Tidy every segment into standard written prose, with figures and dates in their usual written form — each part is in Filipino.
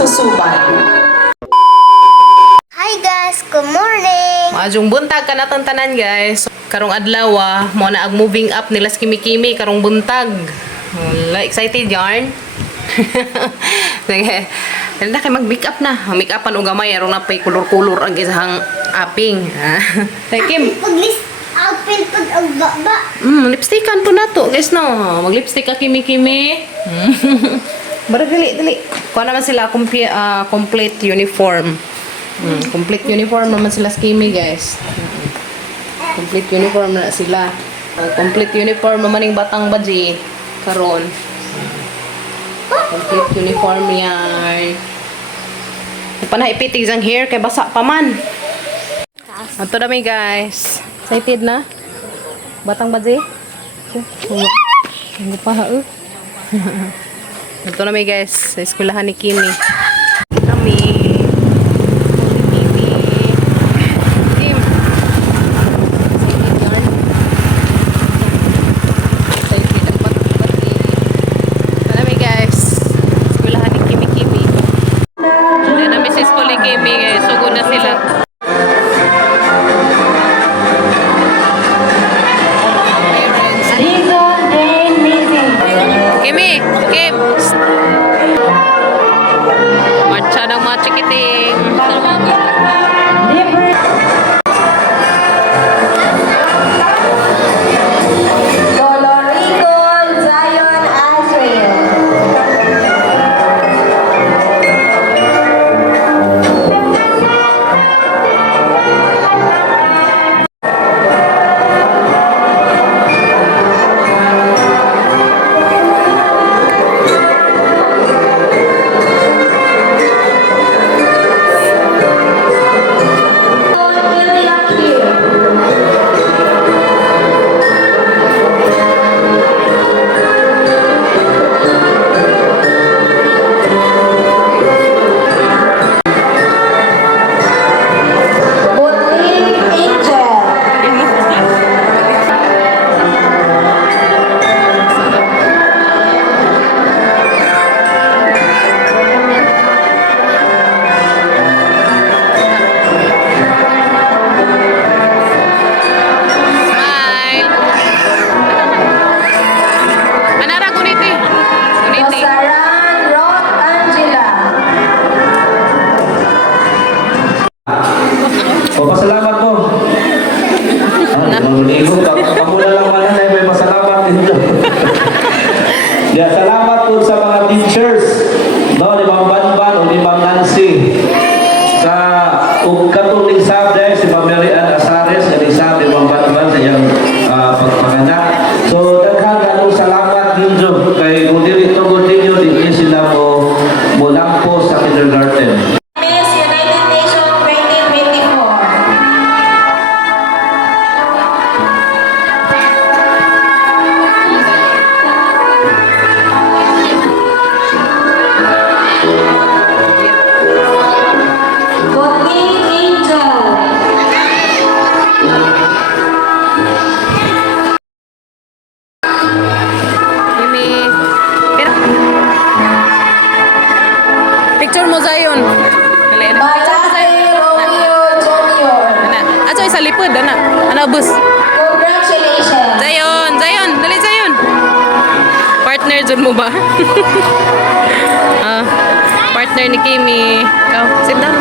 nagsusuban. Hi guys, good morning. Maajong buntag ka natong tanan guys. Karong adlaw mo na ag moving up nila sa Kimi-Kimi karong buntag. Wala, excited yarn. Sige. Dali na kay mag-make up na. Make upan og gamay aron na pay kulor-kulor ang isang aping. Tay Kim. Pag-list outfit pag-agba. Lipstickan po na to guys no. Mag-lipstick ka Kimi-Kimi. Bara dili. Kuha naman sila complete uniform. Complete uniform naman sila sa Kimi guys. Complete uniform na sila. Complete uniform naman yung batang baji karon. Complete uniform yan. Pa na ipitig ang hair kay basa pa man. Ato na mi guys. Excited na? Batang baji? Hindi pa ha. Ato na mi guys sa eskwelahan ni Kimi. Kami. Pasalamat po. Pamula lang pala na may pasalamat dito. Salamat po sa mga teachers. No, ni Ma'am Banban o ni Ma'am Nancy. Sa katuling sabi, si Ma'am Mary Ann Asares, ni sabi Ma'am Banban sa iyang pagpanganak. So, daghan salamat dito kay kung dili ito kung ninyo, di sila mo lang po sa kindergarten. Picture mo Zion. Ato isa lipod ana bus. Congratulations. Zion, dali Zion. Partner jud mo ba? Partner ni Kimi. Ikaw, sit down.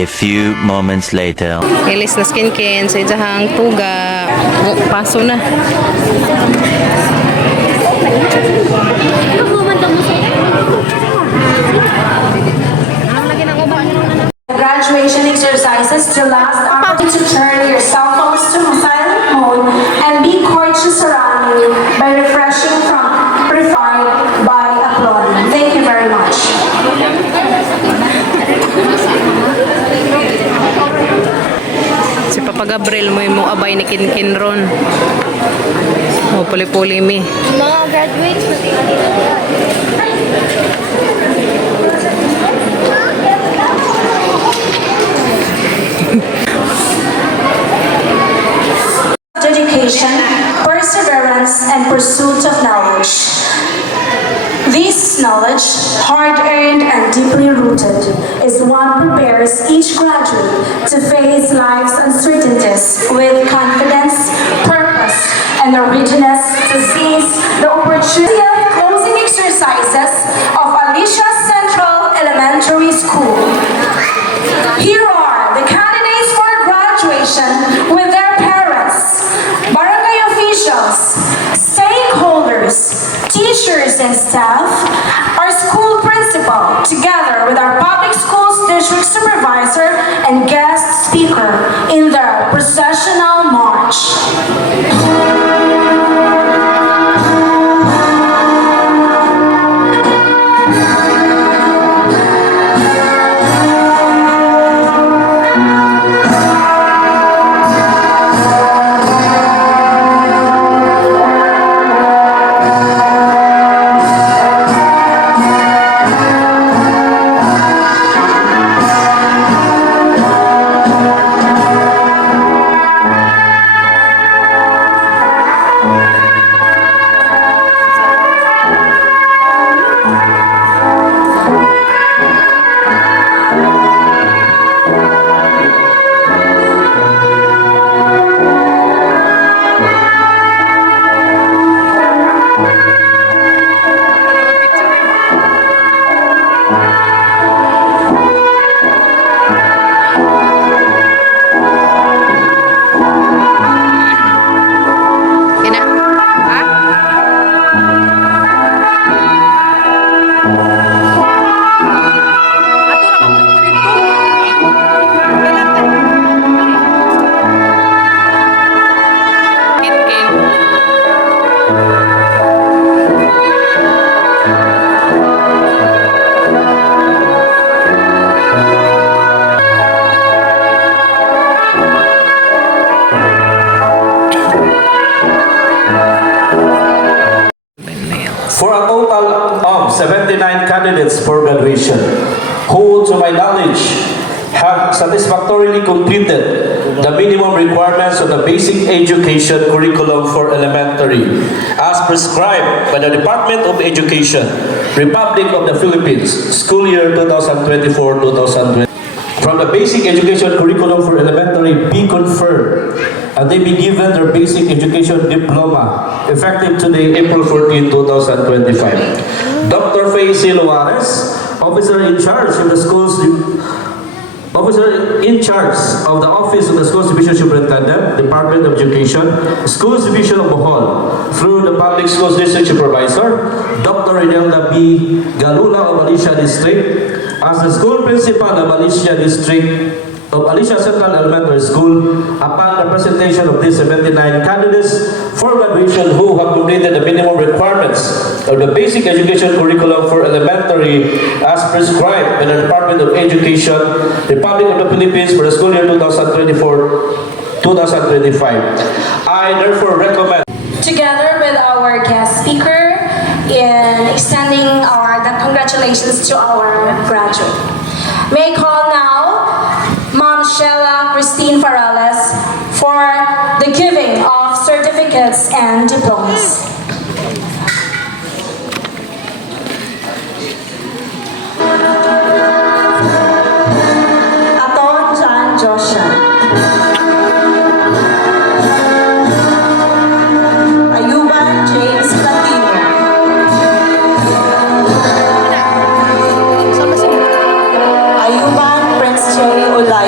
A few moments later. Ilis na skin sa ijahang tuga. Oh, paso na. Graduation exercises to last opportunity to turn your cell phones to silent mode and be courteous around you by refreshing from preferred by applauding. Thank you very much. Si Papa Gabriel mo yung abay ni Kinkin ron. Oh, puli-puli mi. Mga graduates. Dedication, perseverance, and pursuit of knowledge. This knowledge, hard-earned and deeply rooted, is what prepares each graduate to face life's uncertainties with confidence, purpose, and the readiness to seize the opportunity of closing exercises of Alicia Central Elementary School. Here are the candidates for graduation with their parents, barangay officials, stakeholders, teachers and staff, our school principal, together with our public schools district supervisor and guest speaker in the processional march. For a total of 79 candidates for graduation, who, to my knowledge, have satisfactorily completed the minimum requirements of the basic education curriculum for elementary, as prescribed by the Department of Education, Republic of the Philippines, school year 2024-2025. From the basic education curriculum for elementary be confirmed and they be given their basic education diploma effective today, April 14, 2025. Dr. Faye Siluares, officer in charge of the schools Officer in charge of the Office of the Schools Division Superintendent, Department of Education, Schools Division of Bohol, through the Public Schools District Supervisor, Dr. Renelda B. Galula of Alicia District, as the school principal of Alicia District of Alicia Central Elementary School, upon the presentation of these 79 candidates for graduation who have completed the minimum requirements of the basic education curriculum for elementary as prescribed by the Department of Education, Republic of the Philippines for the school year 2024-2025. I therefore recommend, Together with our guest speaker, in extending our congratulations to our graduate. May I call now Ma'am Sheila Christine Farales for the giving of certificates and diplomas. Aton John Joshua. Ayuban James Latino. Ayuban Prince J. Ula.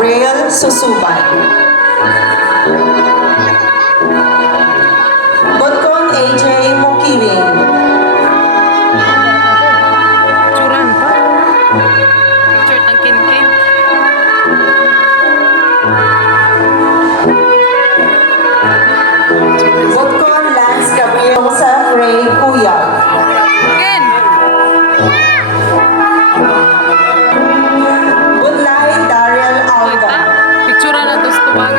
Gabriel Susuban. Butkon AJ Mokiwing. Picturean pa. Picture tang kin-kin. Butkon Lance Gabriel Joseph Ray Kuya. Ken! Budlay Daryl Kita? Alva. Picturean na to sa tuwa.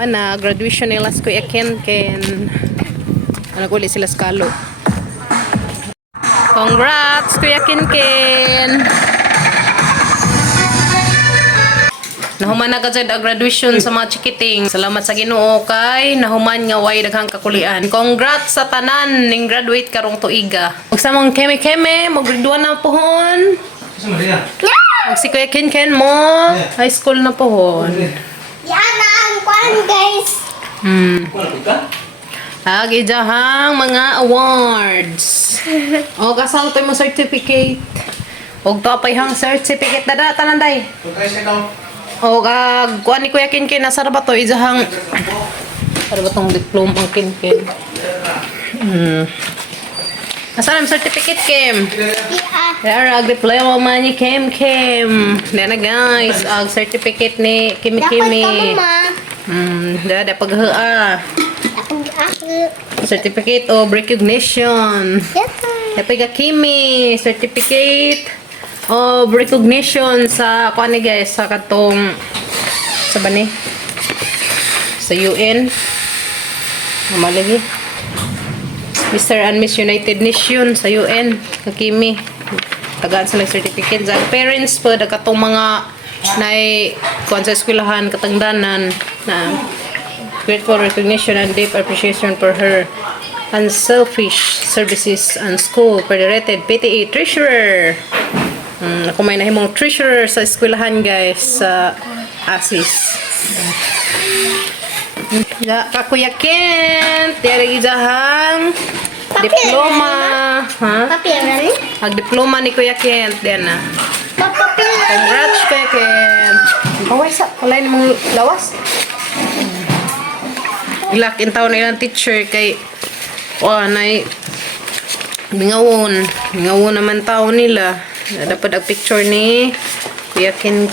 Mana, graduation nila sa Kuya Ken. Ano ko ulit sila sa kalo. Congrats, Kuya Ken. Nahuman na ka dyan ang graduation sa mga chikiting. Salamat sa Ginoo kay nahuman nga way daghang kakulian. Congrats sa tanan ning graduate karong tuiga. Ug sa mong keme maggraduan na pohon. Ug si Kuya Ken mo high school na pohon. Yan na ang kwan, guys. Ijahang mga awards. O kasal to mo certificate. Og to pay hang certificate dada tanan day. O kuan ni Kuya Ken nasa ra ba to ijahang para ba tong diploma ang Ken. Asa ang certificate Kim? There ang diploma man ni Kim. Na guys, ang certificate ni Kimi. Dapat ka, Dada paghaa. Certificate of recognition. Dapat ka Kimi, certificate of recognition sa kuan ni guys sa katong sa bani sa UN. Malagi. Mr. and Miss United Nation sa UN kakimi tagaan sila certificate sa parents po katong mga nay kuan sa eskwelahan katangdanan na grateful recognition and deep appreciation for her unselfish services and school federated PTA treasurer. Ako may nahimong treasurer sa eskwelahan guys sa ASIS. Ka Kuya Ken, tiyari ijahang diploma. Ha? Papiran? Ang diploma ni Kuya Ken, diyan na. Papiran. Congrats Kuya Ken. Baway sa, walay namang lawas. Ilakin taon na ilang teacher kay nay bingawon naman tao nila. Dapat ang picture ni Kuya Ken.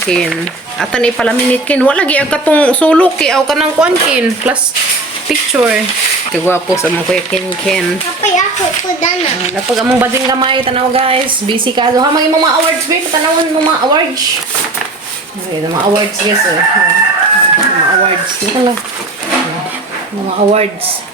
Atan ni palaminit Ken. Wala gi ang katong sulok ki aw kanang kuan Ken plus picture. Kay gwapo sa mga Kuya Ken. Kapay ako po dana. Napag among bading gamay tanaw guys. Busy ka. So ha mga mga awards babe. Tanawon mo mga awards. Okay, mga awards guys. Mga awards. Dito lang. Mga awards.